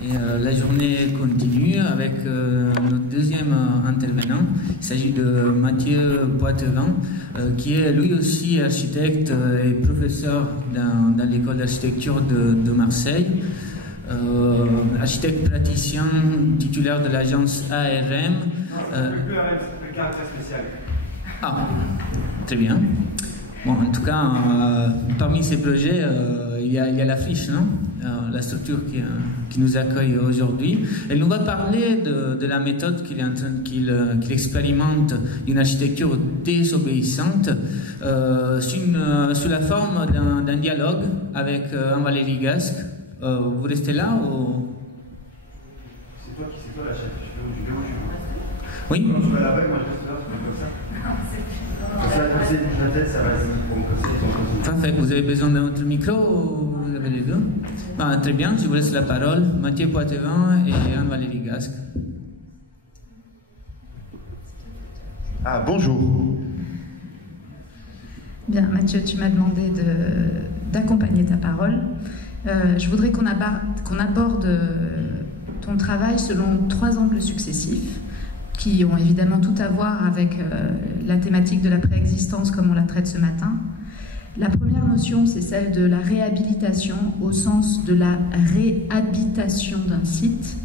Et la journée continue avec notre deuxième intervenant. Il s'agit de Mathieu Poitevin, qui est lui aussi architecte et professeur dans l'école d'architecture de Marseille. Architecte praticien, titulaire de l'agence ARM. Le caractère spécial. Ah, très bien. Bon, en tout cas, parmi ces projets, il y a la friche, non? La structure qui nous accueille aujourd'hui. Elle nous va parler de la méthode qu'il expérimente d'une architecture désobéissante sous la forme d'un dialogue avec Anne-Valérie Gasque. Vous restez là ou... C'est toi la chef, je vais où tu veux. Oui. Non, tu vas là-bas, moi je reste là, c'est comme ça. Ça va passer une tête, ça va se... Parfait, vous avez besoin d'un autre micro ou vous avez les deux? Très bien, je vous laisse la parole. Mathieu Poitevin et Anne-Valérie Gasque. Ah, bonjour. Bien, Mathieu, tu m'as demandé d'accompagner ta parole. Je voudrais qu'on aborde ton travail selon 3 angles successifs qui ont évidemment tout à voir avec la thématique de la préexistence comme on la traite ce matin. La première notion, c'est celle de la réhabilitation au sens de la réhabitation d'un site.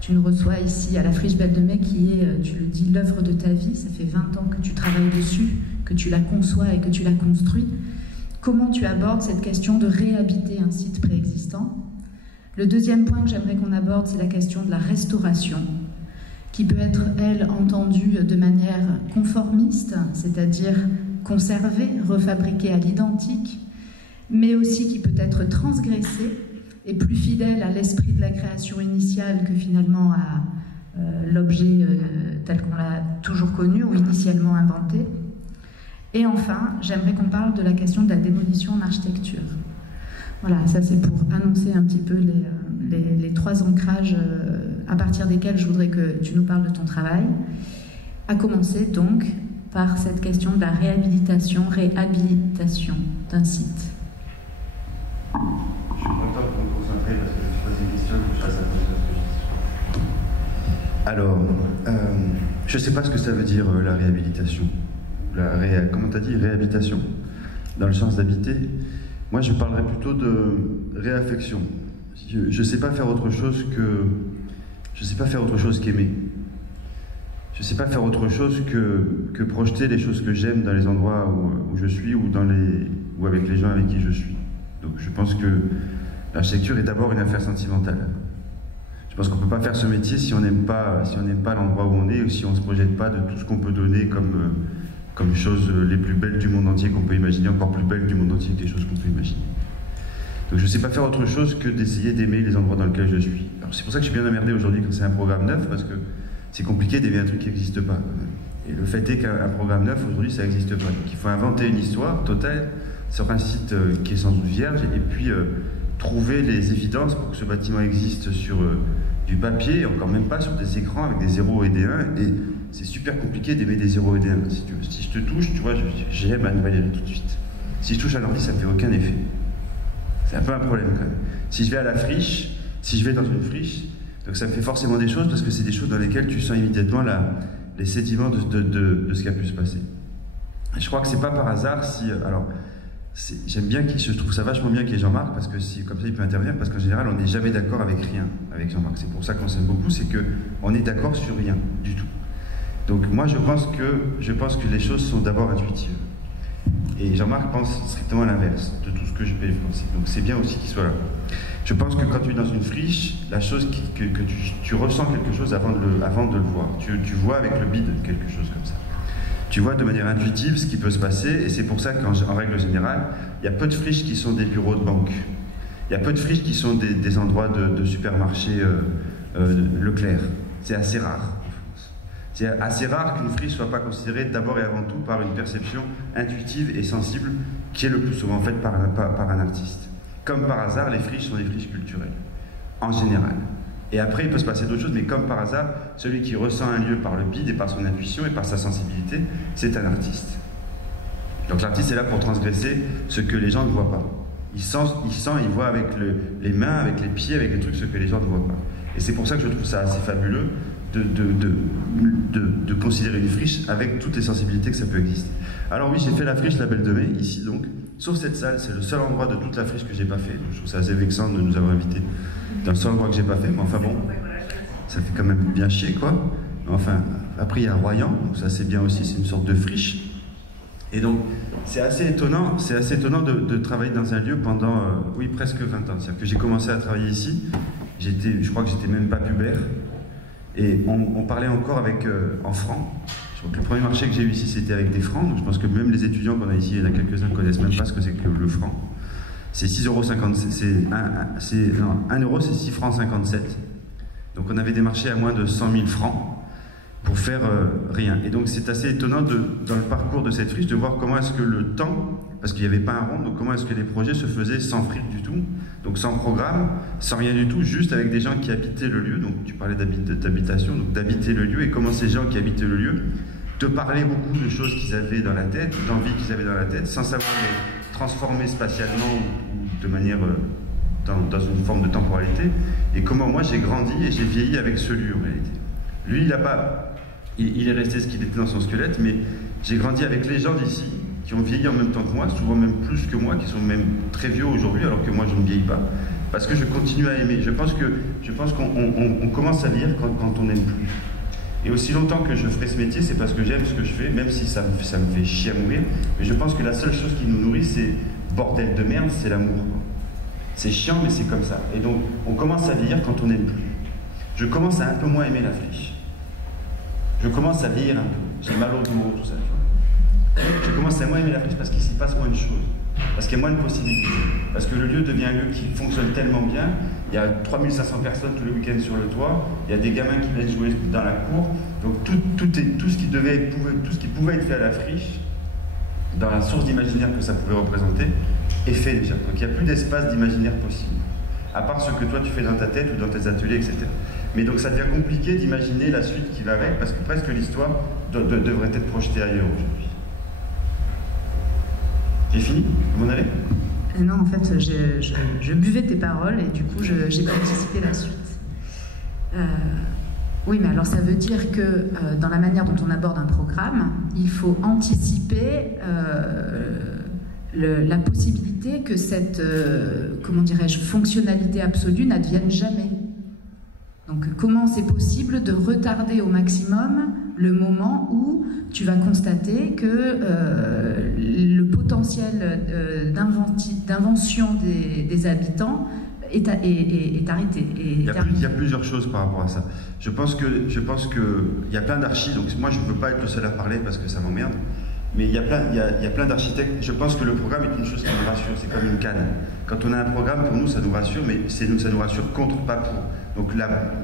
Tu nous reçois ici à la Friche Belle de Mai qui est, tu le dis, l'œuvre de ta vie. Ça fait 20 ans que tu travailles dessus, que tu la conçois et que tu la construis. Comment tu abordes cette question de réhabiter un site préexistant? Le deuxième point que j'aimerais qu'on aborde, c'est la question de la restauration, qui peut être, elle, entendue de manière conformiste, c'est-à-dire conservée, refabriquée à l'identique, mais aussi qui peut être transgressée et plus fidèle à l'esprit de la création initiale que finalement à l'objet tel qu'on l'a toujours connu ou initialement inventé. Et enfin, j'aimerais qu'on parle de la question de la démolition en architecture. Voilà, ça c'est pour annoncer un petit peu les 3 ancrages à partir desquels je voudrais que tu nous parles de ton travail. À commencer donc par cette question de la réhabilitation d'un site. Je suis content de me concentrer parce que je me pose une question que je fasse un peu. Alors, je ne sais pas ce que ça veut dire la réhabilitation. Comment tu as dit, réhabitation, dans le sens d'habiter. Moi, je parlerais plutôt de réaffection. Je ne sais pas faire autre chose qu'aimer. Je ne sais pas faire autre chose que projeter les choses que j'aime dans les endroits où je suis ou avec les gens avec qui je suis. Donc, je pense que l'architecture est d'abord une affaire sentimentale. Je pense qu'on ne peut pas faire ce métier si on n'aime pas l'endroit où on est ou si on ne se projette pas de tout ce qu'on peut donner comme choses les plus belles du monde entier qu'on peut imaginer, encore plus belles du monde entier que des choses qu'on peut imaginer. Donc je ne sais pas faire autre chose que d'essayer d'aimer les endroits dans lesquels je suis. Alors c'est pour ça que je suis bien emmerdé aujourd'hui quand c'est un programme neuf, parce que c'est compliqué d'aimer un truc qui n'existe pas. Et le fait est qu'un programme neuf, aujourd'hui, ça n'existe pas. Donc il faut inventer une histoire totale sur un site qui est sans doute vierge, et puis trouver les évidences pour que ce bâtiment existe sur du papier, encore même pas sur des écrans avec des 0 et des 1, et c'est super compliqué d'aimer des 0 et des 1. Si je te touche, tu vois, j'aime Anne-Valérie tout de suite. Si je touche à l'ordi, ça ne me fait aucun effet. C'est un peu un problème quand même. Si je vais à la friche, si je vais dans une friche, donc ça me fait forcément des choses parce que c'est des choses dans lesquelles tu sens immédiatement les sédiments de ce qui a pu se passer. Et je crois que c'est pas par hasard si... Alors, j'aime bien, je trouve ça vachement bien qu'il y ait Jean-Marc, parce que comme ça il peut intervenir, parce qu'en général on n'est jamais d'accord avec rien avec Jean-Marc. C'est pour ça qu'on s'aime beaucoup, c'est qu'on est d'accord sur rien du tout. Donc moi je pense que les choses sont d'abord intuitives. Et Jean-Marc pense strictement l'inverse de tout ce que je peux penser. Donc c'est bien aussi qu'il soit là. Je pense que quand tu es dans une friche, la chose que tu ressens quelque chose avant de le voir. Tu vois avec le bide quelque chose comme ça. Tu vois de manière intuitive ce qui peut se passer, et c'est pour ça qu'en règle générale, il y a peu de friches qui sont des bureaux de banque. Il y a peu de friches qui sont des endroits de supermarché Leclerc. C'est assez rare. C'est assez rare qu'une friche ne soit pas considérée d'abord et avant tout par une perception intuitive et sensible qui est le plus souvent faite par un artiste. Comme par hasard, les friches sont des friches culturelles, en général. Et après, il peut se passer d'autres choses, mais comme par hasard, celui qui ressent un lieu par le bide et par son intuition et par sa sensibilité, c'est un artiste. Donc l'artiste est là pour transgresser ce que les gens ne voient pas. Il sent, il voit avec les mains, avec les pieds, avec les trucs, ce que les gens ne voient pas. Et c'est pour ça que je trouve ça assez fabuleux de considérer une friche avec toutes les sensibilités que ça peut exister. Alors oui, j'ai fait la friche La Belle de Mai, ici donc, sauf cette salle, c'est le seul endroit de toute la friche que j'ai pas fait. Donc, je trouve ça assez vexant de nous avoir invités dans le seul endroit que j'ai pas fait, mais enfin bon, ça fait quand même bien chier, quoi. Mais enfin, après il y a Royan, donc ça c'est bien aussi, c'est une sorte de friche. Et donc, c'est assez étonnant de travailler dans un lieu pendant, oui, presque 20 ans. C'est-à-dire que j'ai commencé à travailler ici, je crois que j'étais même pas pubère, et on parlait encore avec, en francs. Je crois que le premier marché que j'ai eu ici, c'était avec des francs, donc je pense que même les étudiants qu'on a ici, il y en a quelques-uns ne connaissent même pas ce que c'est que le franc. C'est 6,50 €, non, 1 euro, c'est 6 francs 57. Donc on avait des marchés à moins de 100 000 francs, pour faire rien. Et donc c'est assez étonnant dans le parcours de cette friche de voir comment est-ce que le temps, parce qu'il n'y avait pas un rond, donc comment est-ce que les projets se faisaient sans fric du tout, donc sans programme, sans rien du tout, juste avec des gens qui habitaient le lieu. Donc tu parlais d'habitation, donc d'habiter le lieu, et comment ces gens qui habitaient le lieu te parlaient beaucoup de choses qu'ils avaient dans la tête, d'envies qu'ils avaient dans la tête, sans savoir les transformer spatialement ou de manière dans une forme de temporalité, et comment moi j'ai grandi et j'ai vieilli avec ce lieu en réalité. Lui, il est resté ce qu'il était dans son squelette, mais j'ai grandi avec les gens d'ici, qui ont vieilli en même temps que moi, souvent même plus que moi, qui sont même très vieux aujourd'hui, alors que moi je ne vieillis pas, parce que je continue à aimer. Je pense qu'on commence à vieillir quand on n'aime plus. Et aussi longtemps que je ferai ce métier, c'est parce que j'aime ce que je fais, même si ça me fait chier à mourir, mais je pense que la seule chose qui nous nourrit, c'est bordel de merde, c'est l'amour. C'est chiant, mais c'est comme ça. Et donc, on commence à vieillir quand on n'aime plus. Je commence à un peu moins aimer la friche. Je commence à vieillir un peu. J'ai mal au dos, tout ça. Je commence à moins aimer la friche parce qu'il s'y passe moins de choses. Parce qu'il y a moins de possibilités. Parce que le lieu devient un lieu qui fonctionne tellement bien. Il y a 3500 personnes tous les week-ends sur le toit. Il y a des gamins qui viennent jouer dans la cour. Donc tout ce qui pouvait être fait à la friche, dans la source d'imaginaire que ça pouvait représenter, est fait déjà. Donc il n'y a plus d'espace d'imaginaire possible. À part ce que toi tu fais dans ta tête ou dans tes ateliers, etc. Mais donc ça devient compliqué d'imaginer la suite qui va avec, parce que presque l'histoire devrait être projetée ailleurs aujourd'hui. J'ai fini? Vous m'en allez? Non, en fait, je buvais tes paroles et du coup, j'ai pas anticipé la suite. Oui, mais alors ça veut dire que dans la manière dont on aborde un programme, il faut anticiper la possibilité que cette, comment dirais-je, fonctionnalité absolue n'advienne jamais. Donc comment c'est possible de retarder au maximum le moment où tu vas constater que le potentiel d'invention des habitants est arrêté. Il y a plusieurs choses par rapport à ça. Je pense que il y a plein d'archis, donc moi je ne veux pas être le seul à parler parce que ça m'emmerde. Mais il y a plein d'architectes. Je pense que le programme est une chose qui nous rassure, c'est comme une canne. Quand on a un programme, pour nous, ça nous rassure, mais ça nous rassure contre, pas pour. Donc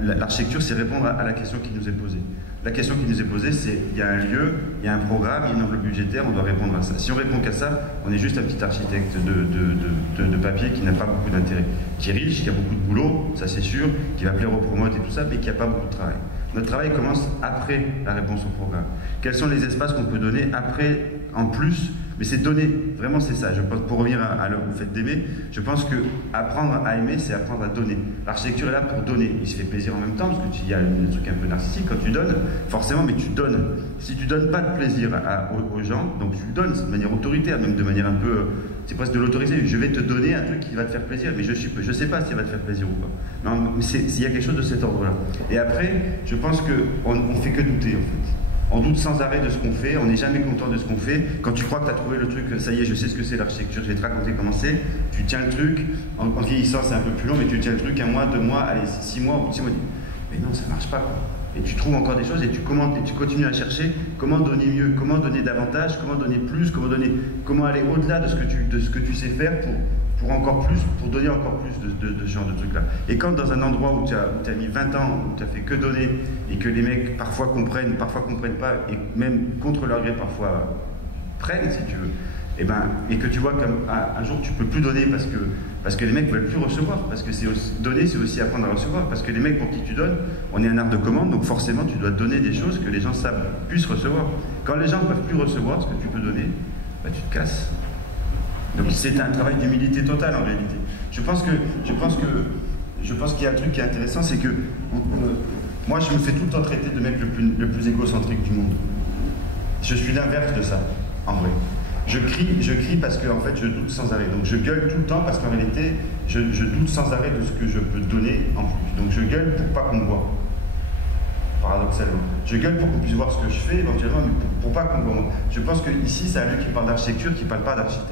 l'architecture, c'est répondre à la question qui nous est posée. La question qui nous est posée, c'est il y a un lieu, il y a un programme, il y a une enveloppe budgétaire, on doit répondre à ça. Si on répond qu'à ça, on est juste un petit architecte de papier qui n'a pas beaucoup d'intérêt, qui est riche, qui a beaucoup de boulot, ça c'est sûr, qui va plaire aux promotes et tout ça, mais qui n'a pas beaucoup de travail. Notre travail commence après la réponse au programme. Quels sont les espaces qu'on peut donner après, en plus? Mais c'est donner, vraiment c'est ça. Je pense, pour revenir au fait d'aimer, je pense que apprendre à aimer, c'est apprendre à donner. L'architecture est là pour donner. Il se fait plaisir en même temps, parce qu'il y a un truc un peu narcissique quand tu donnes, forcément, mais tu donnes. Si tu donnes pas de plaisir aux gens, donc tu donnes de manière autoritaire, même de manière un peu, c'est presque de l'autoriser. Je vais te donner un truc qui va te faire plaisir, mais je sais pas si ça va te faire plaisir ou pas. Non, mais il y a quelque chose de cet ordre-là. Et après, je pense qu'on fait que douter, en fait. On doute sans arrêt de ce qu'on fait, on n'est jamais content de ce qu'on fait. Quand tu crois que tu as trouvé le truc, ça y est, je sais ce que c'est l'architecture, je vais te raconter comment c'est, tu tiens le truc, en vieillissant c'est un peu plus long, mais tu tiens le truc 1 mois, 2 mois, allez, 6 mois, ou 6 mois, mais non, ça marche pas, quoi. Et tu trouves encore des choses et tu continues à chercher comment donner mieux, comment donner davantage, comment donner plus, comment aller au-delà de ce que tu sais faire pour encore plus, pour donner encore plus de ce genre de trucs-là. Et quand dans un endroit où tu as mis 20 ans, où tu as fait que donner, et que les mecs parfois comprennent pas, et même contre leur gré parfois prennent, si tu veux, et que tu vois qu'un jour tu peux plus donner parce que les mecs veulent plus recevoir, parce que donner c'est aussi apprendre à recevoir, parce que les mecs pour qui tu donnes, on est un art de commande, donc forcément tu dois donner des choses que les gens puissent recevoir. Quand les gens ne peuvent plus recevoir ce que tu peux donner, tu te casses. Donc c'est un travail d'humilité totale en réalité. Je pense qu'il y a un truc qui est intéressant, c'est que moi je me fais tout le temps traiter de mec le plus égocentrique du monde. Je suis l'inverse de ça, en vrai. Je crie parce que en fait je doute sans arrêt. Donc je gueule tout le temps parce qu'en réalité je doute sans arrêt de ce que je peux donner en plus. Donc je gueule pour pas qu'on me voit. Paradoxalement. Je gueule pour qu'on puisse voir ce que je fais éventuellement, mais pour pas qu'on me voit. Je pense qu'ici c'est un lieu qui parle d'architecture, qui parle pas d'architecte.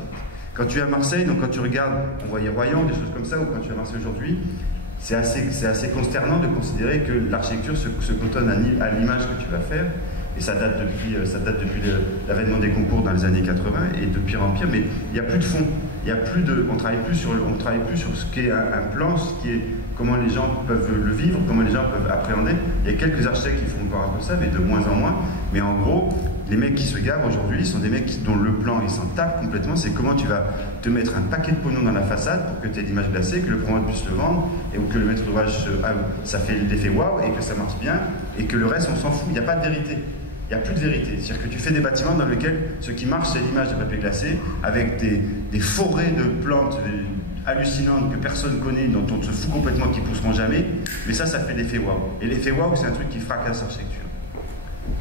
Quand tu es à Marseille, donc quand tu regardes, on voyait Royan, des choses comme ça, ou quand tu es à Marseille aujourd'hui, c'est assez consternant de considérer que l'architecture se cantonne à l'image que tu vas faire. Et ça date depuis l'avènement des concours dans les années 80 et de pire en pire, mais il n'y a plus de fond. On travaille plus sur ce qu'est un plan, ce qui est comment les gens peuvent le vivre, comment les gens peuvent appréhender. Il y a quelques architectes qui font encore un peu ça, mais de moins en moins. Mais en gros, les mecs qui se gavent aujourd'hui sont des mecs dont le plan, ils s'en tapent complètement. C'est comment tu vas te mettre un paquet de pognon dans la façade pour que tu aies l'image glacée, que le promoteur puisse le vendre, et que le maître d'ouvrage, ça fait l'effet waouh, et que ça marche bien, et que le reste, on s'en fout. Il n'y a pas de vérité. Il n'y a plus de vérité. C'est-à-dire que tu fais des bâtiments dans lesquels ce qui marche, c'est l'image de papier glacé, avec des forêts de plantes hallucinantes que personne connaît, dont on se fout complètement, qui pousseront jamais. Mais ça fait l'effet waouh. Et l'effet waouh, c'est un truc qui fracasse l'architecture.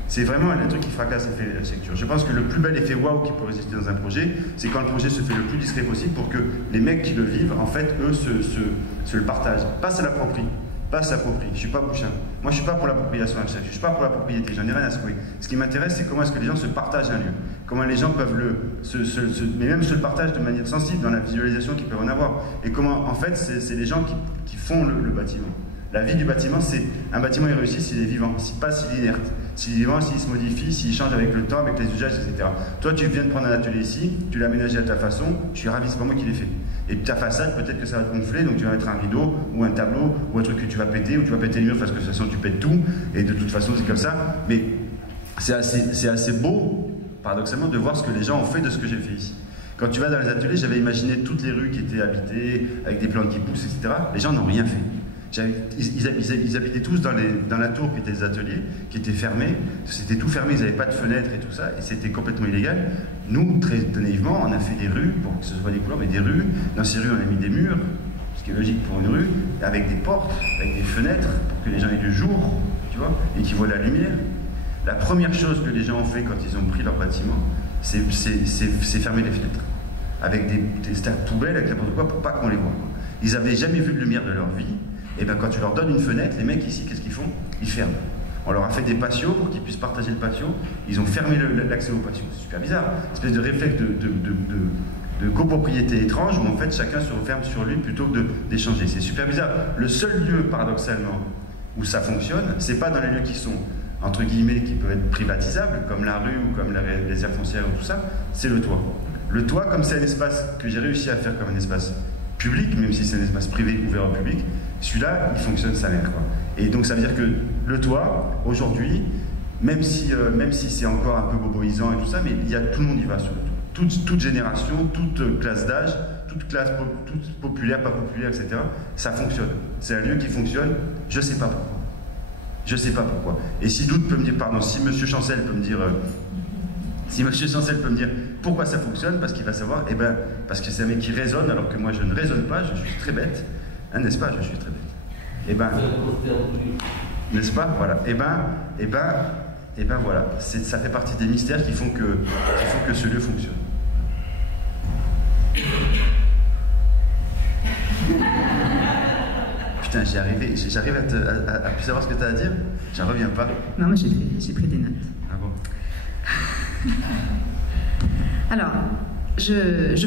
C'est vraiment un truc qui fracasse l'architecture. Je pense que le plus bel effet waouh qui peut résister dans un projet, c'est quand le projet se fait le plus discret possible pour que les mecs qui le vivent, en fait, eux, se le partagent. Pas se l'approprient. Pas s'approprie. Je suis pas bouchin. Moi, je suis pas pour l'appropriation architecture. Je suis pas pour la propriété. J'en ai rien à secouer. Ce qui m'intéresse, c'est comment est-ce que les gens se partagent un lieu. Comment les gens peuvent mais même se le partagent de manière sensible dans la visualisation qu'ils peuvent en avoir. Et comment, en fait, c'est les gens qui font le bâtiment. La vie du bâtiment, c'est un bâtiment est réussi s'il est vivant, pas s'il est inerte. S'il est vivant, s'il se modifie, s'il change avec le temps, avec les usages, etc. Toi, tu viens de prendre un atelier ici, tu l'as aménagé à ta façon, je suis ravi, c'est pas moi qui l'ai fait. Et ta façade, peut-être que ça va te gonfler, donc tu vas mettre un rideau, ou un tableau, ou un truc que tu vas péter, ou tu vas péter les murs parce que de toute façon tu pètes tout, et de toute façon c'est comme ça. Mais c'est assez beau, paradoxalement, de voir ce que les gens ont fait de ce que j'ai fait ici. Quand tu vas dans les ateliers, j'avais imaginé toutes les rues qui étaient habitées, avec des plantes qui poussent, etc. Les gens n'ont rien fait. Ils habitaient tous dans la tour qui était des ateliers, qui était fermée. C'était tout fermé, ils n'avaient pas de fenêtres et tout ça, et c'était complètement illégal. Nous, très naïvement, on a fait des rues, pour que ce soit des couleurs, mais des rues. Dans ces rues, on a mis des murs, ce qui est logique pour une rue, avec des portes, avec des fenêtres, pour que les gens aient du jour, tu vois, et qu'ils voient la lumière. La première chose que les gens ont fait quand ils ont pris leur bâtiment, c'est fermer les fenêtres. Avec des poubelles, avec n'importe quoi, pour pas qu'on les voit. Ils n'avaient jamais vu de lumière de leur vie. Et bien quand tu leur donnes une fenêtre, les mecs ici, qu'est-ce qu'ils font? Ils ferment. On leur a fait des patios pour qu'ils puissent partager le patio. Ils ont fermé l'accès au patio. C'est super bizarre. Une espèce de réflexe de copropriété étrange où en fait chacun se referme sur lui plutôt que d'échanger. C'est super bizarre. Le seul lieu, paradoxalement, où ça fonctionne, c'est pas dans les lieux qui sont, entre guillemets, qui peuvent être privatisables, comme la rue ou comme les aires foncières ou tout ça, c'est le toit. Le toit, comme c'est un espace que j'ai réussi à faire comme un espace public, même si c'est un espace privé ouvert au public, celui-là, il fonctionne sa mère, quoi. Et donc ça veut dire que le toit, aujourd'hui, même si c'est encore un peu boboisant et tout ça, mais tout le monde y va sur le toit. Toute génération, toute classe d'âge, toute populaire, pas populaire, etc. Ça fonctionne. C'est un lieu qui fonctionne, je sais pas pourquoi. Je sais pas pourquoi. Et si d'autres peuvent me dire, pardon, si M. Chancel peut me dire... Si M. Chancel peut me dire pourquoi ça fonctionne, parce qu'il va savoir, eh ben, parce que c'est un mec qui raisonne, alors que moi je ne raisonne pas, je suis très bête. Hein, n'est-ce pas? Je suis très bête. Eh ben, n'est-ce pas? Voilà. Eh ben voilà. Ça fait partie des mystères qui font que ce lieu fonctionne. Putain, j'arrive à plus savoir ce que tu as à dire. J'en reviens pas. Non, moi j'ai pris des notes. Ah bon? Alors, je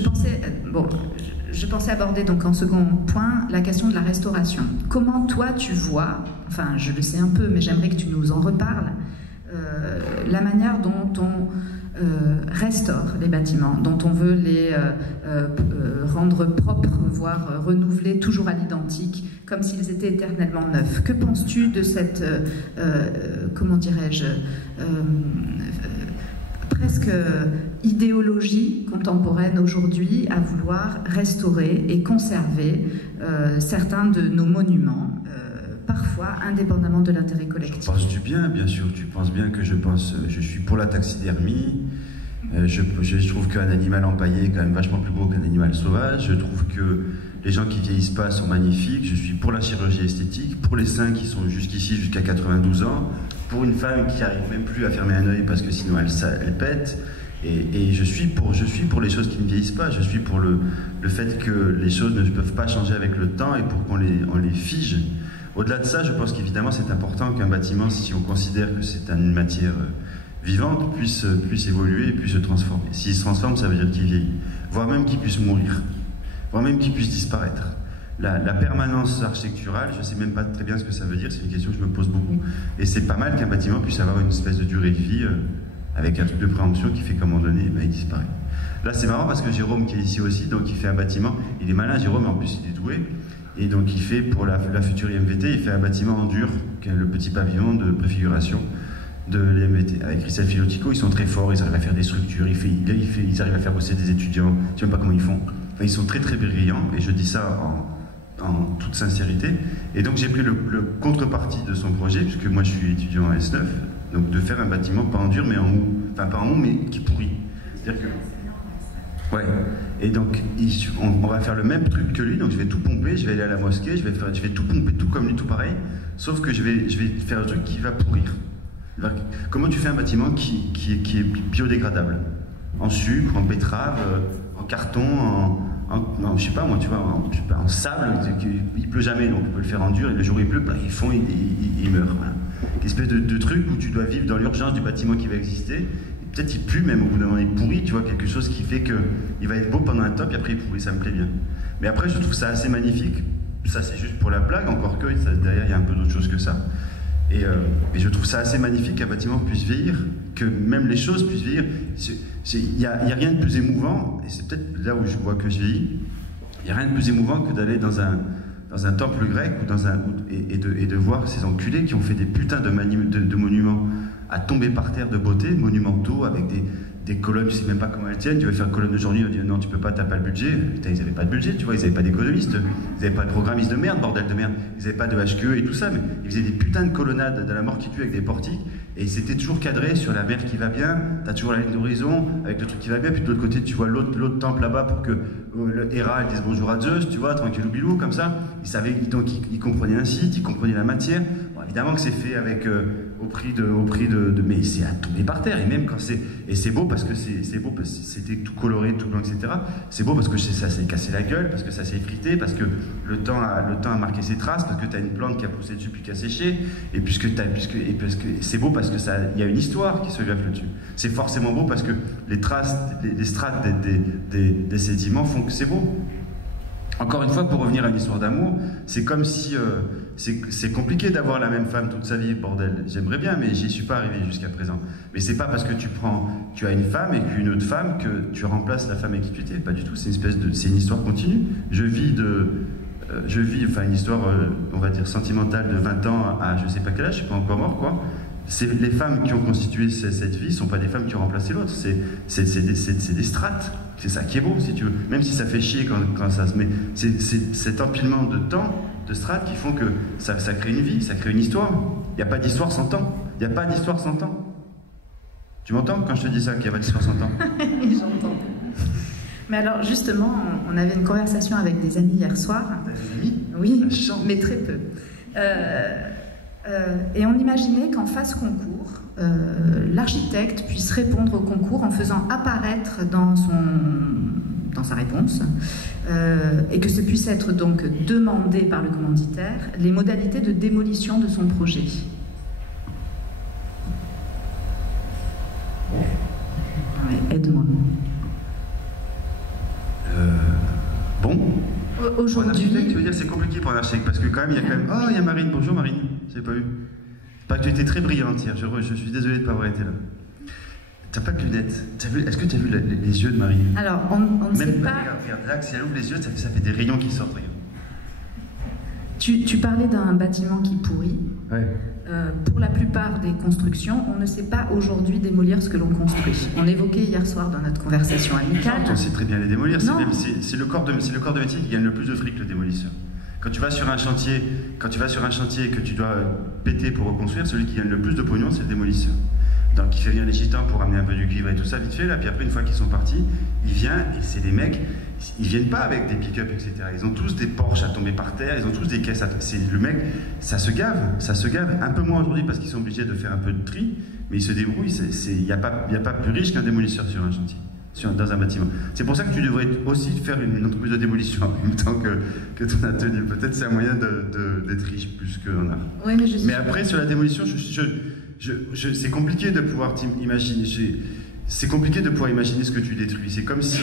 pensais aborder donc en second point la question de la restauration. Comment toi tu vois, enfin je le sais un peu, mais j'aimerais que tu nous en reparles, la manière dont on restaure les bâtiments, dont on veut les rendre propres, voire renouveler toujours à l'identique, comme s'ils étaient éternellement neufs. Que penses-tu de cette, comment dirais-je, presque idéologie contemporaine aujourd'hui à vouloir restaurer et conserver certains de nos monuments, parfois indépendamment de l'intérêt collectif. Tu penses du bien, bien sûr. Tu penses bien que je suis pour la taxidermie Je trouve qu'un animal empaillé est quand même vachement plus beau qu'un animal sauvage. Je trouve que les gens qui vieillissent pas sont magnifiques. Je suis pour la chirurgie esthétique, pour les seins qui sont jusqu'ici jusqu'à 92 ans, pour une femme qui arrive même plus à fermer un œil parce que sinon elle pète. Et je suis pour les choses qui ne vieillissent pas. Je suis pour le fait que les choses ne peuvent pas changer avec le temps et pour qu'on les fige. Au-delà de ça, je pense qu'évidemment c'est important qu'un bâtiment, si on considère que c'est une matière vivante, puisse évoluer et puisse se transformer. S'il se transforme, ça veut dire qu'il vieillit, voire même qu'il puisse mourir, voire même qu'il puisse disparaître. La permanence architecturale, je ne sais même pas très bien ce que ça veut dire, c'est une question que je me pose beaucoup, et c'est pas mal qu'un bâtiment puisse avoir une espèce de durée de vie avec un truc de préemption qui fait qu'à un moment donné, il disparaît. Là c'est marrant parce que Jérôme qui est ici aussi, donc il fait un bâtiment, il est malin Jérôme, en plus il est doué, et donc il fait pour la future IMVT, il fait un bâtiment en dur, qui est le petit pavillon de préfiguration de l'IMVT. Avec Christelle Filotico, ils sont très forts, ils arrivent à faire des structures, ils arrivent à faire bosser des étudiants, je ne sais même pas comment ils font. Enfin, ils sont très très brillants, et je dis ça en toute sincérité. Et donc j'ai pris le contrepartie de son projet, puisque moi je suis étudiant à S9, donc de faire un bâtiment pas en dur mais en mou. Enfin pas en mou mais qui pourrit. C'est-à-dire que... Ouais. Et donc on va faire le même truc que lui, donc je vais tout pomper, je vais aller à la mosquée, je vais tout pomper, tout comme lui, tout pareil, sauf que je vais faire un truc qui va pourrir. Comment tu fais un bâtiment qui est biodégradable? En sucre, en betterave, en carton, je sais pas moi, tu vois, en sable, il pleut jamais, donc on peut le faire en dur, et le jour où il pleut, il fond, il meurt. Voilà. Une espèce de truc où tu dois vivre dans l'urgence du bâtiment qui va exister. Peut-être il pue même au bout d'un moment, il pourrit, tu vois, quelque chose qui fait qu'il va être beau pendant un temps, puis après il pourrit, ça me plaît bien. Mais après, je trouve ça assez magnifique. Ça, c'est juste pour la blague, encore que derrière, il y a un peu d'autre chose que ça. Et je trouve ça assez magnifique qu'un bâtiment puisse vieillir, que même les choses puissent vieillir. Il n'y a rien de plus émouvant, et c'est peut-être là où je vois que je vieillis, il n'y a rien de plus émouvant que d'aller dans un temple grec et de voir ces enculés qui ont fait des putains de monuments à tomber par terre de beauté, monumentaux, avec des colonnes, tu sais même pas comment elles tiennent, tu veux faire une colonne aujourd'hui, on dit non tu peux pas, t'as pas le budget. Putain, ils n'avaient pas de budget, tu vois, ils n'avaient pas d'économistes, ils n'avaient pas de programmistes de merde, bordel de merde, ils n'avaient pas de HQE et tout ça, mais ils faisaient des putains de colonnades de la mort qui tue avec des portiques, et c'était toujours cadré sur la mer qui va bien, t'as toujours la ligne d'horizon avec le truc qui va bien, puis de l'autre côté tu vois l'autre temple là-bas pour que Héra elle dise bonjour à Zeus, tu vois, tranquillou bilou, comme ça. Ils savaient, donc ils comprenaient un site, ils comprenaient la matière. Bon, évidemment que c'est fait avec au prix de mais c'est à tomber par terre, et même quand c'est beau parce que c'est beau parce que c'était tout coloré, tout blanc, etc. C'est beau parce que ça s'est cassé la gueule, parce que ça s'est effrité, parce que le temps a marqué ses traces, parce que tu as une plante qui a poussé dessus puis qui a séché, et parce que c'est beau parce que il y a une histoire qui se greffe dessus. C'est forcément beau parce que les traces, les strates des sédiments font que c'est beau. Encore une fois, pour revenir à une histoire d'amour, c'est comme si c'est compliqué d'avoir la même femme toute sa vie, bordel. J'aimerais bien, mais j'y suis pas arrivé jusqu'à présent. Mais c'est pas parce que tu as une femme et qu'une autre femme que tu remplaces la femme avec qui tu étais. Pas du tout. C'est une histoire continue. Je vis une histoire, on va dire sentimentale de 20 ans à je sais pas quel âge. Je suis pas encore mort, quoi. Les femmes qui ont constitué cette vie ne sont pas des femmes qui ont remplacé l'autre, c'est des strates. C'est ça qui est beau, si tu veux. Même si ça fait chier quand ça se met. C'est cet empilement de temps, de strates qui font que ça crée une vie, ça crée une histoire. Il n'y a pas d'histoire sans temps. Il n'y a pas d'histoire sans temps. Tu m'entends quand je te dis ça, qu'il n'y a pas d'histoire sans temps? J'entends. Mais alors, justement, on avait une conversation avec des amis hier soir. Des amis? Oui, mais très peu. Et on imaginait qu'en phase concours, l'architecte puisse répondre au concours en faisant apparaître dans sa réponse, et que ce puisse être donc demandé par le commanditaire, les modalités de démolition de son projet. Ouais, aide-moi. Bon. Aujourd'hui, tu veux dire c'est compliqué pour un architecte parce que quand même il y a quand même. Oh, il y a Marine. Bonjour Marine. Je l'ai pas vu. Pas que tu étais très brillante hier. Je suis désolé de ne pas avoir été là. T'as pas de lunettes. Est-ce que tu as vu les yeux de Marine? Alors on ne sait pas. Regarde là, si elle ouvre les yeux, ça fait des rayons qui sortent. Regarde. Tu parlais d'un bâtiment qui pourrit. Ouais. Pour la plupart des constructions, on ne sait pas aujourd'hui démolir ce que l'on construit. On évoquait hier soir dans notre conversation amicale. On sait très bien les démolir. C'est le corps de métier qui gagne le plus de fric, le démolisseur. Quand tu vas sur un chantier et que tu dois péter pour reconstruire, celui qui gagne le plus de pognon, c'est le démolisseur. Donc il fait venir les gitans pour amener un peu du cuivre et tout ça vite fait, là, puis après une fois qu'ils sont partis, il vient et c'est des mecs, ils viennent pas avec des pick-up, etc. Ils ont tous des Porsche à tomber par terre, ils ont tous des caisses le mec, ça se gave, un peu moins aujourd'hui parce qu'ils sont obligés de faire un peu de tri, mais ils se débrouillent, il n'y a pas plus riche qu'un démolisseur sur un chantier, dans un bâtiment. C'est pour ça que tu devrais aussi faire une entreprise de démolition en même temps que ton atelier. Peut-être c'est un moyen d'être riche plus qu'on a. Oui, mais après, sur la démolition, c'est compliqué de pouvoir imaginer. C'est compliqué de pouvoir imaginer ce que tu détruis. C'est comme si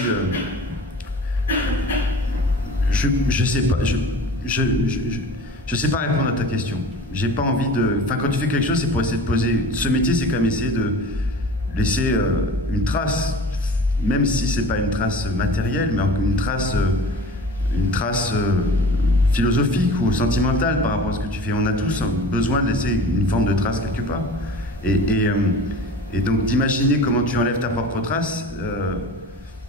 je sais pas. Je sais pas répondre à ta question. J'ai pas envie de. Enfin, quand tu fais quelque chose, c'est pour essayer de poser. Ce métier, c'est quand même essayer de laisser une trace, même si c'est pas une trace matérielle, mais une trace philosophique ou sentimentale par rapport à ce que tu fais. On a tous besoin de laisser une forme de trace quelque part. Et donc d'imaginer comment tu enlèves ta propre trace,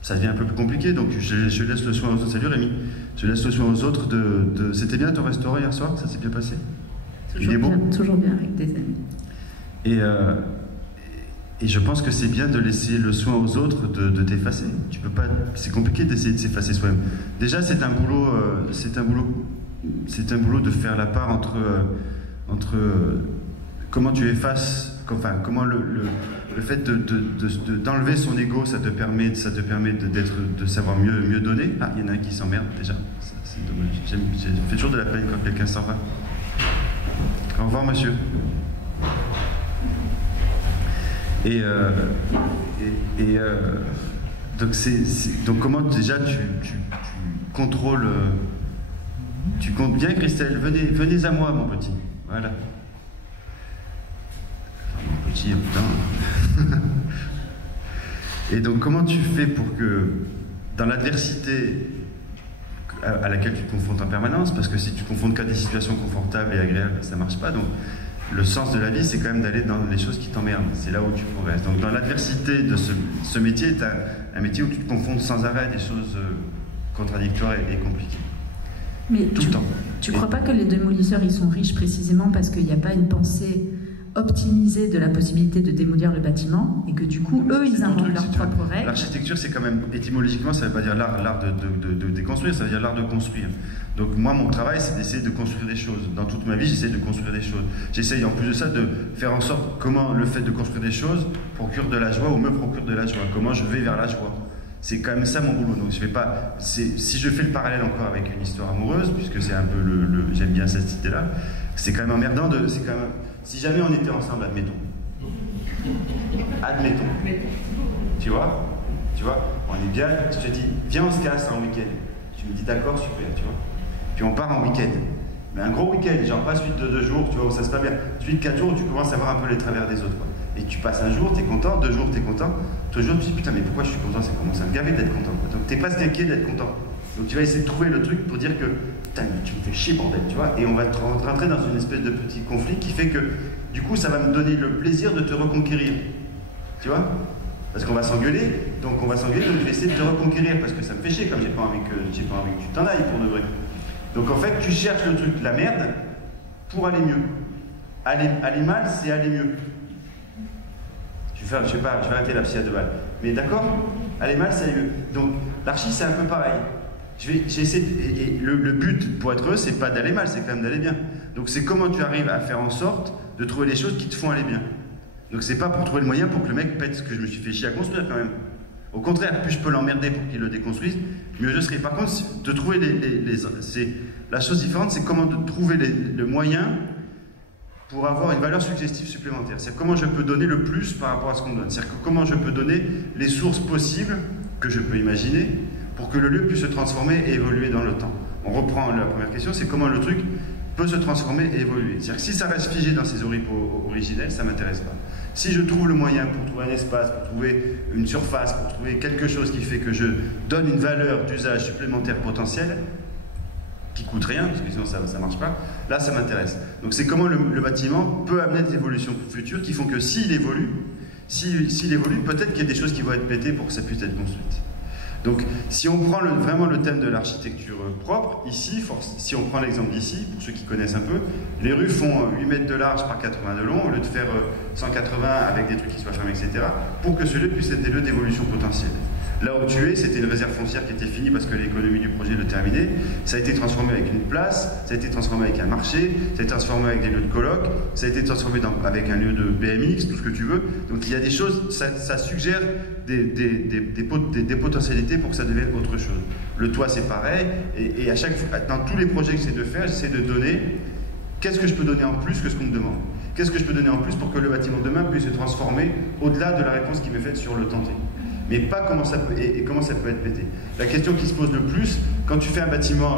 ça devient un peu plus compliqué. Donc je laisse le soin aux autres. Salut Rémi. Je laisse le soin aux autres de... C'était bien ton restaurant hier soir? Ça s'est bien passé? Il est beau? Toujours bien avec des amis. Et je pense que c'est bien de laisser le soin aux autres de t'effacer. Tu peux pas. C'est compliqué d'essayer de s'effacer soi-même. Déjà, c'est un boulot de faire la part entre comment tu effaces, enfin comment le fait d'enlever son ego, ça te permet de savoir mieux donner. Ah, il y en a un qui s'emmerde déjà. C'est dommage. J'ai fait toujours de la peine quand quelqu'un s'en va. Au revoir, monsieur. Donc comment déjà tu contrôles, tu comptes bien, Christelle, venez à moi, mon petit, voilà. Enfin, mon petit, putain. Et donc comment tu fais pour que dans l'adversité à laquelle tu te confrontes en permanence, parce que si tu confrontes qu'à des situations confortables et agréables, ça marche pas. Donc le sens de la vie, c'est quand même d'aller dans les choses qui t'emmerdent. C'est là où tu progresses. Donc dans l'adversité de ce métier, tu as un métier où tu te confrontes sans arrêt à des choses contradictoires et compliquées. Mais tout le temps. Tu crois pas que les démolisseurs, ils sont riches précisément parce qu'il n'y a pas une pensée optimisée de la possibilité de démolir le bâtiment et que du coup, eux, ils inventent leurs propres règles? L'architecture, c'est quand même, étymologiquement, ça ne veut pas dire l'art de déconstruire, ça veut dire l'art de construire. Donc moi, mon travail, c'est d'essayer de construire des choses. Dans toute ma vie, j'essaie de construire des choses. J'essaye en plus de ça de faire en sorte comment le fait de construire des choses procure de la joie ou me procure de la joie. Comment je vais vers la joie. C'est quand même ça mon boulot. Donc je vais pas. Si je fais le parallèle encore avec une histoire amoureuse, puisque c'est un peu j'aime bien cette idée-là, c'est quand même emmerdant de. C'est quand même. Si jamais on était ensemble, admettons. Tu vois, on est bien. Je te dis, viens, on se casse en week-end. Tu me dis d'accord, super, tu vois. Puis on part en week-end. Mais un gros week-end, genre pas suite de 2 jours, tu vois, où ça se passe bien. Suite de 4 jours, où tu commences à voir un peu les travers des autres, quoi. Et tu passes un jour, t'es content, 2 jours, t'es content. 3 jours, tu te dis, putain, mais pourquoi je suis content? Ça commence à me gaver d'être content, quoi. Donc t'es presque inquiet d'être content. Donc tu vas essayer de trouver le truc pour dire que, putain, mais tu me fais chier, bordel, tu vois. Et on va rentrer dans une espèce de petit conflit qui fait que, du coup, ça va me donner le plaisir de te reconquérir. Tu vois? Parce qu'on va s'engueuler, donc je vais essayer de te reconquérir, parce que ça me fait chier, comme j'ai pas envie que tu t'en ailles pour de vrai. Donc en fait, tu cherches le truc, la merde, pour aller mieux. Aller mal, c'est aller mieux. Je vais arrêter la psy à 2 balles. Mais d'accord? Aller mal, c'est aller mieux. Donc l'archi, c'est un peu pareil. J'essaie et le but pour être heureux, c'est pas d'aller mal, c'est quand même d'aller bien. Donc c'est comment tu arrives à faire en sorte de trouver les choses qui te font aller bien. Donc c'est pas pour trouver le moyen pour que le mec pète ce que je me suis fait chier à construire quand même. Au contraire, plus je peux l'emmerder pour qu'il le déconstruise, mieux je serai. Par contre, de trouver la chose différente, c'est comment de trouver le moyen pour avoir une valeur suggestive supplémentaire. C'est comment je peux donner le plus par rapport à ce qu'on me donne. C'est-à-dire comment je peux donner les sources possibles que je peux imaginer pour que le lieu puisse se transformer et évoluer dans le temps. On reprend la première question, c'est comment le truc peut se transformer et évoluer. C'est-à-dire que si ça reste figé dans ses oripeaux originels, ça ne m'intéresse pas. Si je trouve le moyen pour trouver un espace, pour trouver une surface, pour trouver quelque chose qui fait que je donne une valeur d'usage supplémentaire potentielle, qui coûte rien, parce que sinon ça ne marche pas, là ça m'intéresse. Donc c'est comment le bâtiment peut amener des évolutions futures qui font que s'il évolue, peut-être qu'il y a des choses qui vont être pétées pour que ça puisse être construite. Donc, si on prend vraiment le thème de l'architecture propre, ici, si on prend l'exemple d'ici, pour ceux qui connaissent un peu, les rues font 8 mètres de large par 80 de long, au lieu de faire 180 avec des trucs qui soient fermés, etc., pour que ce lieu puisse être des lieux d'évolution potentielle. Là où tu es, c'était une réserve foncière qui était finie parce que l'économie du projet le terminait. Ça a été transformé avec une place, ça a été transformé avec un marché, ça a été transformé avec des lieux de colloque, ça a été transformé avec un lieu de BMX, tout ce que tu veux. Donc il y a des choses, ça suggère des potentialités pour que ça devienne autre chose. Le toit, c'est pareil. Et à chaque fois, dans tous les projets que j'essaie de faire, j'essaie de donner qu'est-ce que je peux donner en plus que ce qu'on me demande. Qu'est-ce que je peux donner en plus pour que le bâtiment de demain puisse se transformer au-delà de la réponse qui m'est faite sur le tenté. Mais pas comment ça peut, et comment ça peut être pété. La question qui se pose le plus, quand tu fais un bâtiment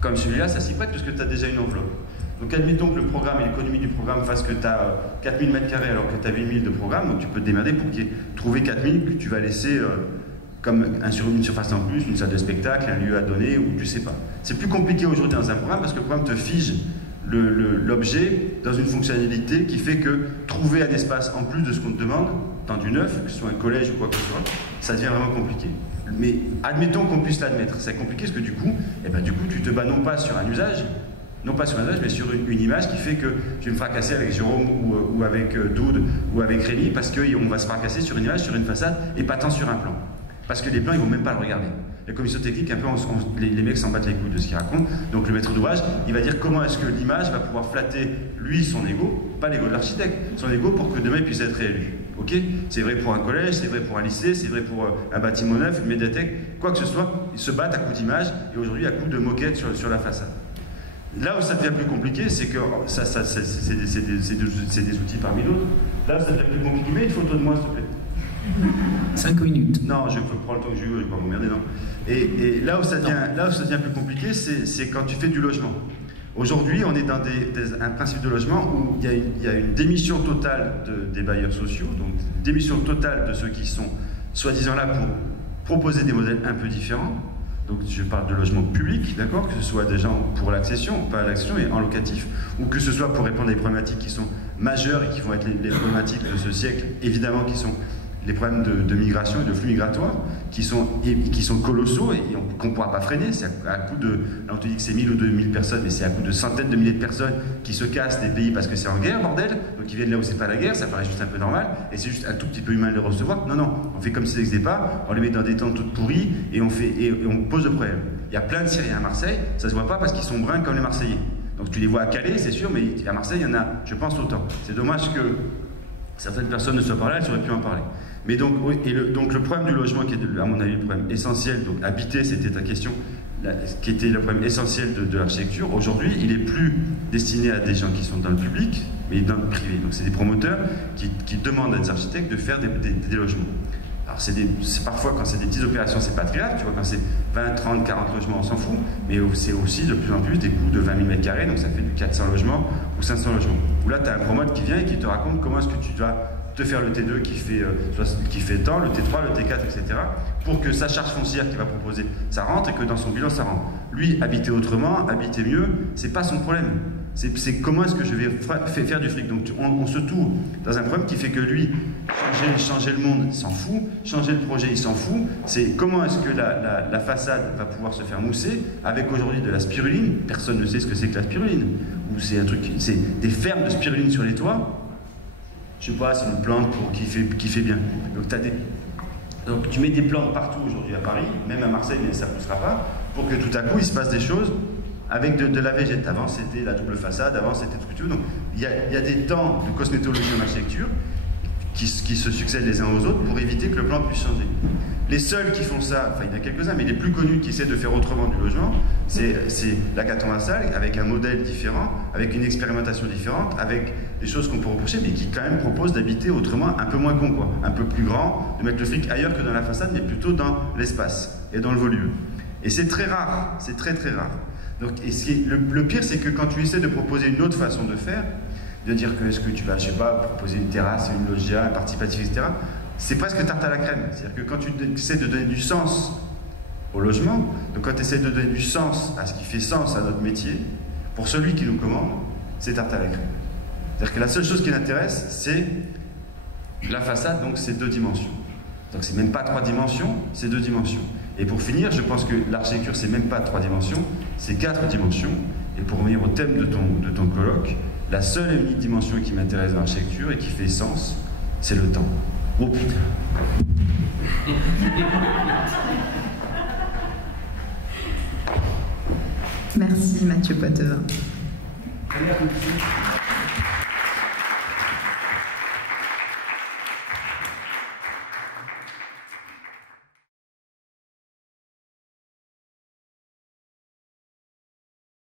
comme celui-là, ça s'y prête parce que tu as déjà une enveloppe. Donc admettons que le programme et l'économie du programme fassent que tu as 4000 m² alors que tu as 8000 de programme, donc tu peux te démerder pour trouver 4000 que tu vas laisser comme une surface en plus, une salle de spectacle, un lieu à donner, ou tu sais pas. C'est plus compliqué aujourd'hui dans un programme parce que le programme te fige l'objet dans une fonctionnalité qui fait que trouver un espace en plus de ce qu'on te demande, dans du neuf, que ce soit un collège ou quoi que ce soit, ça devient vraiment compliqué. Mais admettons qu'on puisse l'admettre. C'est compliqué parce que du coup, tu te bats non pas sur un usage, mais sur une image qui fait que je vais me fracasser avec Jérôme ou avec Doud ou avec Rémi parce qu'on va se fracasser sur une image, sur une façade et pas tant sur un plan. Parce que les plans, ils vont même pas le regarder. La commission technique, un peu, les mecs s'en battent les couilles de ce qu'ils racontent. Donc le maître d'ouvrage, il va dire comment est-ce que l'image va pouvoir flatter, lui, son ego, pas l'ego de l'architecte, son ego pour que demain il puisse être réélu. Ok ? C'est vrai pour un collège, c'est vrai pour un lycée, c'est vrai pour un bâtiment neuf, une médiathèque, quoi que ce soit, ils se battent à coups d'image et aujourd'hui à coups de moquettes sur la façade. Là où ça devient plus compliqué, c'est que c'est des outils parmi d'autres. Là où ça devient plus compliqué, mets une photo de moi, s'il te plaît. 5 minutes. Non, je peux prendre le temps que je veux, je vais pas m'emmerder, non. Et là où ça devient plus compliqué, c'est quand tu fais du logement. Aujourd'hui, on est dans un principe de logement où il y a une démission totale des bailleurs sociaux, donc une démission totale de ceux qui sont soi-disant là pour proposer des modèles un peu différents. Donc je parle de logement public, d'accord, que ce soit des gens pour l'accession, pas l'accession, mais en locatif, ou que ce soit pour répondre à des problématiques qui sont majeures et qui vont être les problématiques de ce siècle, évidemment, qui sont les problèmes de migration et de flux migratoires qui sont colossaux et qu'on ne pourra pas freiner. C'est à coup de, là on te dit que c'est 1000 ou 2000 personnes, mais c'est à coup de centaines de milliers de personnes qui se cassent des pays parce que c'est en guerre, bordel. Donc ils viennent là où c'est pas la guerre, ça paraît juste un peu normal, et c'est juste un tout petit peu humain de les recevoir. Non, on fait comme si ça n'existait pas, on les met dans des tentes toutes pourries et on pose le problème. Il y a plein de Syriens à Marseille, ça se voit pas parce qu'ils sont bruns comme les Marseillais. Donc tu les vois à Calais, c'est sûr, mais à Marseille, il y en a, je pense, autant. C'est dommage que certaines personnes ne soient pas là, elles auraient pu en parler. Mais donc, donc le problème du logement, qui est à mon avis le problème essentiel, donc habiter, c'était ta question, qui était le problème essentiel de l'architecture, aujourd'hui, il est plus destiné à des gens qui sont dans le public, mais dans le privé. Donc c'est des promoteurs qui demandent à des architectes de faire des logements. Alors c'est parfois, quand c'est des petites opérations, c'est pas très grave, tu vois, quand c'est 20, 30, 40 logements, on s'en fout, mais c'est aussi de plus en plus des coûts de 20 000 m², donc ça fait du 400 logements ou 500 logements. Où là, tu as un promote qui vient et qui te raconte comment est-ce que tu dois te faire le T2 qui fait tant, le T3, le T4, etc. pour que sa charge foncière qu'il va proposer, ça rentre et que dans son bilan, ça rentre. Lui, habiter autrement, habiter mieux, c'est pas son problème. C'est comment est-ce que je vais faire du fric. Donc on se tourne dans un problème qui fait que lui, changer le monde, il s'en fout, changer le projet, il s'en fout. C'est comment est-ce que la façade va pouvoir se faire mousser avec aujourd'hui de la spiruline. Personne ne sait ce que c'est que la spiruline. Ou c'est un truc, c'est des fermes de spiruline sur les toits. Je sais pas, c'est une plante qui fait bien. Donc tu mets des plantes partout aujourd'hui à Paris, même à Marseille, mais ça ne poussera pas, pour que tout à coup il se passe des choses avec de la végétation. Avant c'était la double façade, avant c'était tout ce que tu veux. Donc il y a des temps de cosmétologie en architecture qui se succèdent les uns aux autres pour éviter que le plan puisse changer. Les seuls qui font ça, enfin il y en a quelques-uns, mais les plus connus qui essaient de faire autrement du logement, c'est la Caton-Lassalle, avec un modèle différent, avec une expérimentation différente, avec des choses qu'on peut reprocher, mais qui quand même proposent d'habiter autrement, un peu moins con, quoi, un peu plus grand, de mettre le fric ailleurs que dans la façade, mais plutôt dans l'espace et dans le volume. Et c'est très rare, c'est très très rare. Donc, le pire, c'est que quand tu essaies de proposer une autre façon de faire, de dire que est-ce que tu vas, je sais pas, proposer une terrasse, une loggia, un participatif, etc., c'est presque tarte à la crème. C'est-à-dire que quand tu essaies de donner du sens au logement, donc quand tu essaies de donner du sens à ce qui fait sens à notre métier, pour celui qui nous commande, c'est tarte à la crème. C'est-à-dire que la seule chose qui l'intéresse, c'est la façade, donc c'est 2 dimensions. Donc c'est même pas 3 dimensions, c'est 2 dimensions. Et pour finir, je pense que l'architecture, c'est même pas 3 dimensions, c'est 4 dimensions. Et pour revenir au thème de ton colloque, la seule et unique dimension qui m'intéresse dans l'architecture et qui fait sens, c'est le temps. Oh putain. Merci Mathieu Poitevin.